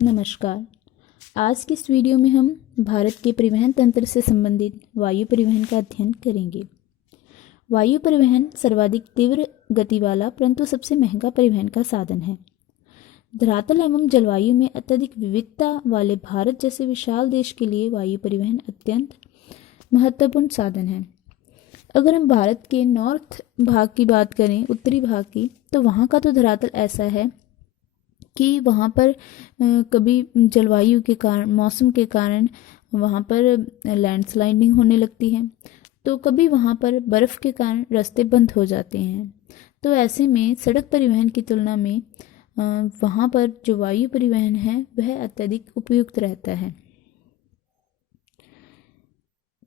नमस्कार। आज की इस वीडियो में हम भारत के परिवहन तंत्र से संबंधित वायु परिवहन का अध्ययन करेंगे। वायु परिवहन सर्वाधिक तीव्र गति वाला परंतु सबसे महंगा परिवहन का साधन है। धरातल एवं जलवायु में अत्यधिक विविधता वाले भारत जैसे विशाल देश के लिए वायु परिवहन अत्यंत महत्वपूर्ण साधन है। अगर हम भारत के नॉर्थ भाग की बात करें, उत्तरी भाग की, तो वहाँ का तो धरातल ऐसा है कि वहाँ पर कभी जलवायु के कारण, मौसम के कारण वहाँ पर लैंडस्लाइडिंग होने लगती है, तो कभी वहाँ पर बर्फ़ के कारण रास्ते बंद हो जाते हैं। तो ऐसे में सड़क परिवहन की तुलना में वहाँ पर जो वायु परिवहन है वह अत्यधिक उपयुक्त रहता है।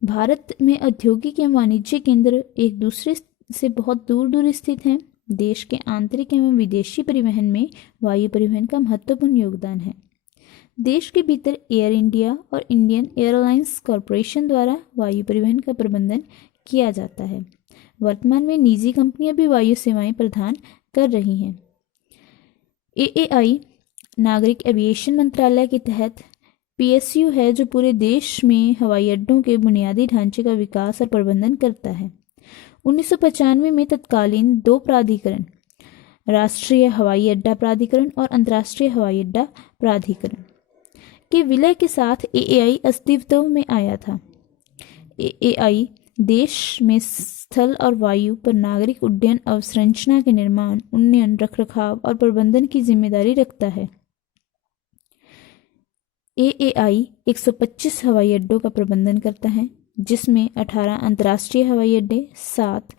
भारत में औद्योगिक एवं वाणिज्य केंद्र एक दूसरे से बहुत दूर दूर स्थित हैं। देश के आंतरिक एवं विदेशी परिवहन में वायु परिवहन का महत्वपूर्ण योगदान है। देश के भीतर एयर इंडिया और इंडियन एयरलाइंस कॉरपोरेशन द्वारा वायु परिवहन का प्रबंधन किया जाता है। वर्तमान में निजी कंपनियां भी वायु सेवाएं प्रदान कर रही हैं। AAI नागरिक एविएशन मंत्रालय के तहत PSU है, जो पूरे देश में हवाई अड्डों के बुनियादी ढांचे का विकास और प्रबंधन करता है। 1995 में तत्कालीन दो प्राधिकरण, राष्ट्रीय हवाई अड्डा प्राधिकरण और अंतर्राष्ट्रीय हवाई अड्डा प्राधिकरण के विलय के साथ AAI अस्तित्व में आया था। AAI देश में स्थल और वायु पर नागरिक उड्डयन अवसंरचना के निर्माण, उन्नयन, रखरखाव और प्रबंधन की जिम्मेदारी रखता है। AAI 125 हवाई अड्डों का प्रबंधन करता है, जिसमें 18 अंतर्राष्ट्रीय हवाई अड्डे, 7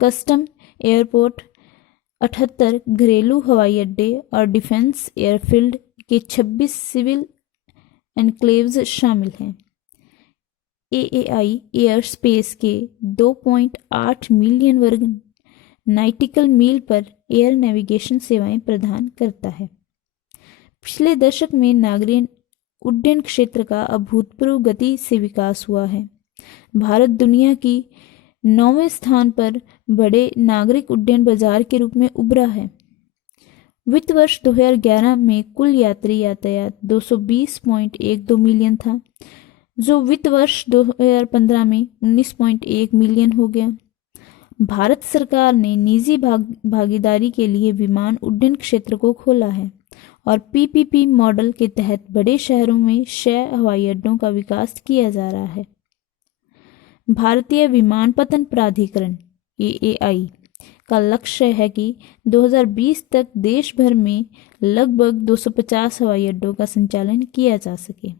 कस्टम एयरपोर्ट, 78 घरेलू हवाई अड्डे और डिफेंस एयरफील्ड के 26 सिविल एनक्लेव्स शामिल हैं। AAI एयर स्पेस के 2.8 मिलियन वर्ग नॉटिकल मील पर एयर नेविगेशन सेवाएं प्रदान करता है। पिछले दशक में नागरिक उड्डयन क्षेत्र का अभूतपूर्व गति से विकास हुआ है। भारत दुनिया की 9वें स्थान पर बड़े नागरिक उड्डयन बाजार के रूप में उभरा है। वित्त वर्ष 2011 में कुल यात्री यातायात 220.12 मिलियन था, जो वित्त वर्ष 2015 में 19.1 मिलियन हो गया। भारत सरकार ने निजी भागीदारी के लिए विमान उड्डयन क्षेत्र को खोला है और PPP मॉडल के तहत बड़े शहरों में 6 हवाई अड्डों का विकास किया जा रहा है। भारतीय विमानपत्तन प्राधिकरण AAI का लक्ष्य है कि 2020 तक देश भर में लगभग 250 हवाई अड्डों का संचालन किया जा सके।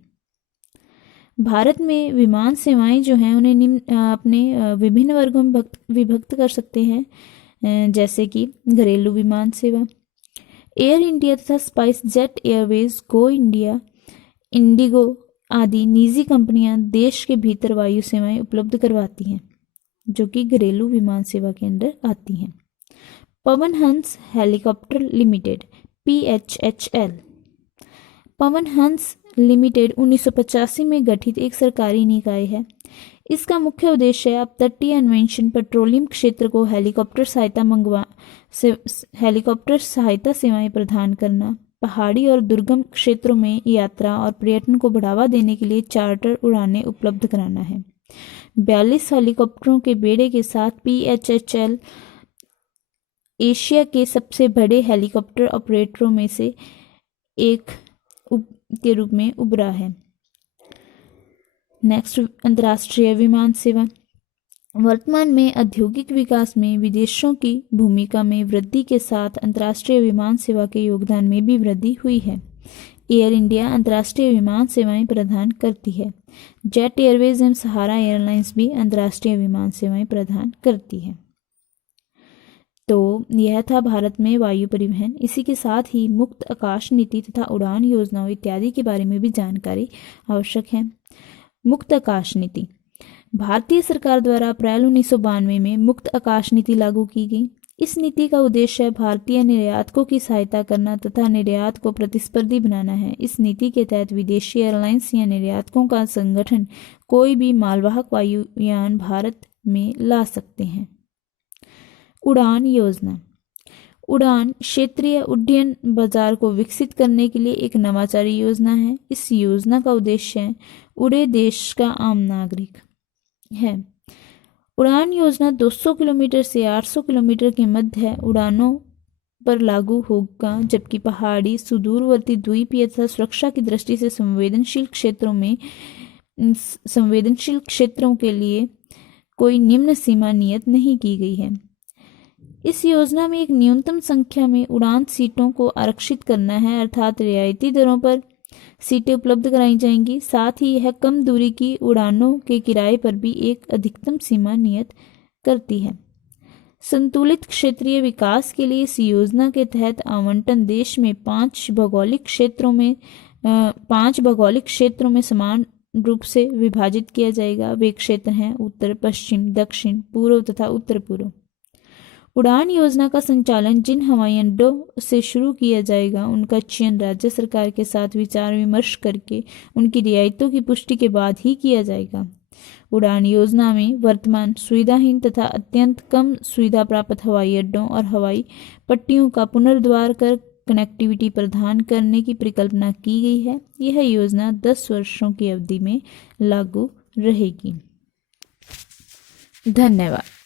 भारत में विमान सेवाएं जो हैं उन्हें अपने विभिन्न वर्गों में विभक्त कर सकते हैं, जैसे कि घरेलू विमान सेवा। एयर इंडिया तथा spice jet Airways, go India, Indigo आदि निजी कंपनियां देश के भीतर वायु सेवाएं उपलब्ध करवाती हैं, जो कि घरेलू विमान सेवा के अंदर आती हैं। Pawan Hans helicopter limited PHHL। Pawan Hans limited 1985 में गठित एक सरकारी निकाय है। इसका मुख्य उद्देश्य अपतटीय अन्वेषण पेट्रोलियम क्षेत्र को हेलीकॉप्टर सहायता सेवाएं प्रदान करना, पहाड़ी और दुर्गम क्षेत्रों में यात्रा और पर्यटन को बढ़ावा देने के लिए चार्टर उड़ानें उपलब्ध कराना है। 42 हेलीकॉप्टरों के बेड़े के साथ PHHL एशिया के सबसे बड़े हेलीकॉप्टर ऑपरेटरों में से एक के रूप में उभरा है। नेक्स्ट, अंतर्राष्ट्रीय विमान सेवा। वर्तमान में औद्योगिक विकास में विदेशों की भूमिका में वृद्धि के साथ अंतर्राष्ट्रीय विमान सेवा के योगदान में भी वृद्धि हुई है। एयर इंडिया अंतर्राष्ट्रीय विमान सेवाएं प्रदान करती है। जेट एयरवेज एवं सहारा एयरलाइंस भी अंतर्राष्ट्रीय विमान सेवाएं प्रदान करती है। तो यह था भारत में वायु परिवहन। इसी के साथ ही मुक्त आकाश नीति तथा उड़ान योजनाओं इत्यादि के बारे में भी जानकारी आवश्यक है। मुक्त आकाश नीति। भारतीय सरकार द्वारा अप्रैल 1992 में मुक्त आकाश नीति लागू की गई। इस नीति का उद्देश्य भारतीय निर्यातकों की सहायता करना तथा निर्यात को प्रतिस्पर्धी बनाना है। इस नीति के तहत विदेशी एयरलाइंस या निर्यातकों का संगठन कोई भी मालवाहक वायुयान भारत में ला सकते हैं। उड़ान योजना। उड़ान क्षेत्रीय उड्डयन बाजार को विकसित करने के लिए एक नवाचारी योजना है। इस योजना का उद्देश्य उड़े देश का आम नागरिक है। उड़ान योजना 200 किलोमीटर से 800 किलोमीटर के मध्य उड़ानों पर लागू होगा, जबकि पहाड़ी, सुदूरवर्ती, द्वीपीय तथा सुरक्षा की दृष्टि से संवेदनशील क्षेत्रों के लिए कोई निम्न सीमा नियत नहीं की गई है। इस योजना में एक न्यूनतम संख्या में उड़ान सीटों को आरक्षित करना है, अर्थात रियायती दरों पर सीटें उपलब्ध कराई जाएंगी। साथ ही यह कम दूरी की उड़ानों के किराए पर भी एक अधिकतम सीमा नियत करती है। संतुलित क्षेत्रीय विकास के लिए इस योजना के तहत आवंटन देश में 5 भौगोलिक क्षेत्रों में समान रूप से विभाजित किया जाएगा। वे क्षेत्र हैं उत्तर, पश्चिम, दक्षिण, पूर्व तथा उत्तर पूर्व। उड़ान योजना का संचालन जिन हवाई अड्डों से शुरू किया जाएगा, उनका चयन राज्य सरकार के साथ विचार विमर्श करके उनकी रियायतों की पुष्टि के बाद ही किया जाएगा। उड़ान योजना में वर्तमान सुविधाहीन तथा अत्यंत कम सुविधा प्राप्त हवाई अड्डों और हवाई पट्टियों का पुनर्द्वार कर कनेक्टिविटी प्रदान करने की परिकल्पना की गई है। यह योजना 10 वर्षों की अवधि में लागू रहेगी। धन्यवाद।